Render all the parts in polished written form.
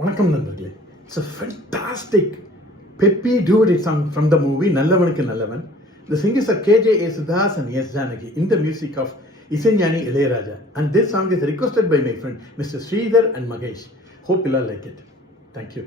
வணக்கம் நண்பர்களே. It's a fantastic peppy duet song from the movie நல்லவனுக்கு நல்லவன். The singers are KJ Yesudas and S Janaki in the music of Isanjani Ilayaraja, and this song is requested by my friend Mr. Sridhar and Mahesh. Hope you all like it. Thank you.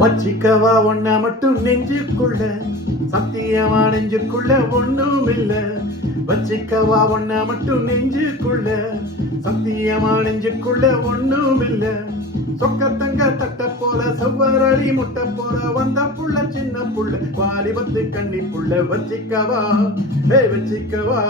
வச்சிக்கவா ஒன்ன மட்டும் நெஞ்சுக்குள்ள, சத்தியமா நெஞ்சுக்குள்ள ஒண்ணும் இல்ல. வச்சிக்கவா ஒன்ன மட்டும் நெஞ்சுக்குள்ள, சத்தியமா நெஞ்சுக்குள்ள ஒண்ணும் இல்ல. சொக்கத்தங்க தட்ட போல செவ்வரளி முட்டை போல வந்த புள்ள சின்ன புள்ள வாலிபத்து கண்ணி புள்ள. வச்சிக்கவா வச்சிக்கவா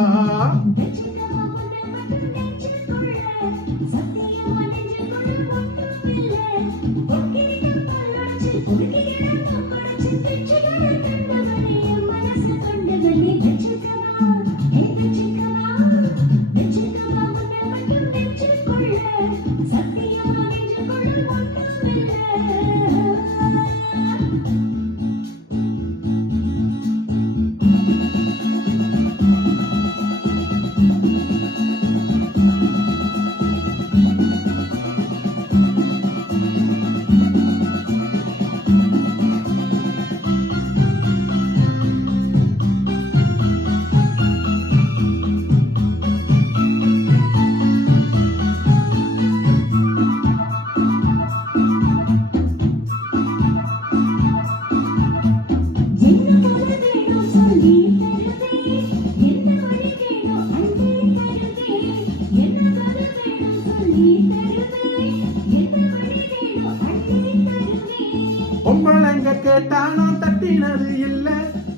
பொம்பளைங்க கேட்டானோ தட்டினது இல்ல,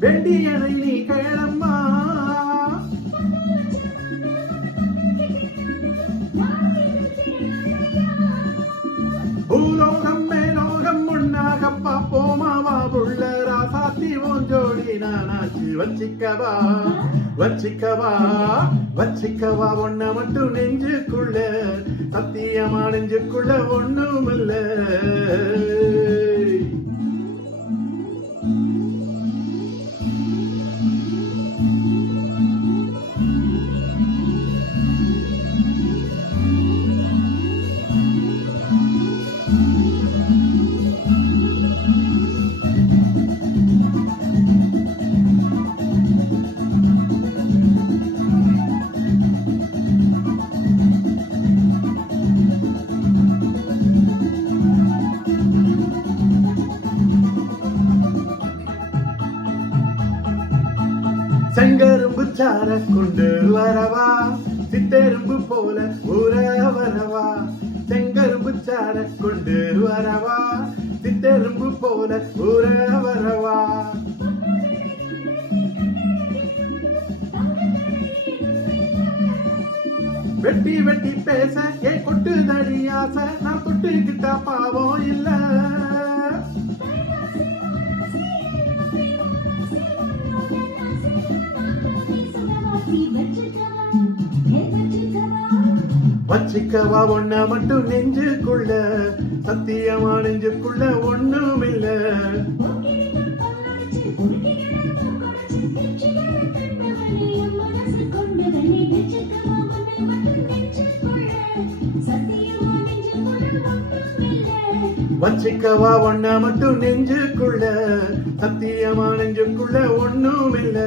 வேண்டியதை நீ கேளம்மா. பூலோகம் மேலோகம் ஒன்னாக பாப்போமாவா புள்ள ராசாத்தி ஓஞ்சோடி நானாச்சு. வச்சிக்கவா வச்சிக்கவா வச்சிக்கவா ஒன்ன மட்டும் நெஞ்சுக்குள்ள, சத்தியமா நெஞ்சுக்குள்ள ஒண்ணும் இல்ல. செங்கரும்பு சார கொண்டு வரவா, சித்தெரும்பு போல ஊற வரவா. செங்கரும்பு சார கொண்டு வரவா, சித்தெரும்பு போல ஊற வரவா. வெட்டி வெட்டி பேச ஏ கொட்டு தடி ஆசை, நான் தொட்டுக்கிட்டா பாவம் இல்ல. வச்சிக்கவா ஒன்ன மட்டும் நெஞ்சுக்குள்ள, சத்தியமா நெஞ்சுக்குள்ள ஒண்ணும் இல்ல. வச்சிக்கவா ஒன்ன மட்டும் நெஞ்சுக்குள்ள, சத்தியமா நெஞ்சுக்குள்ள ஒண்ணும் இல்ல.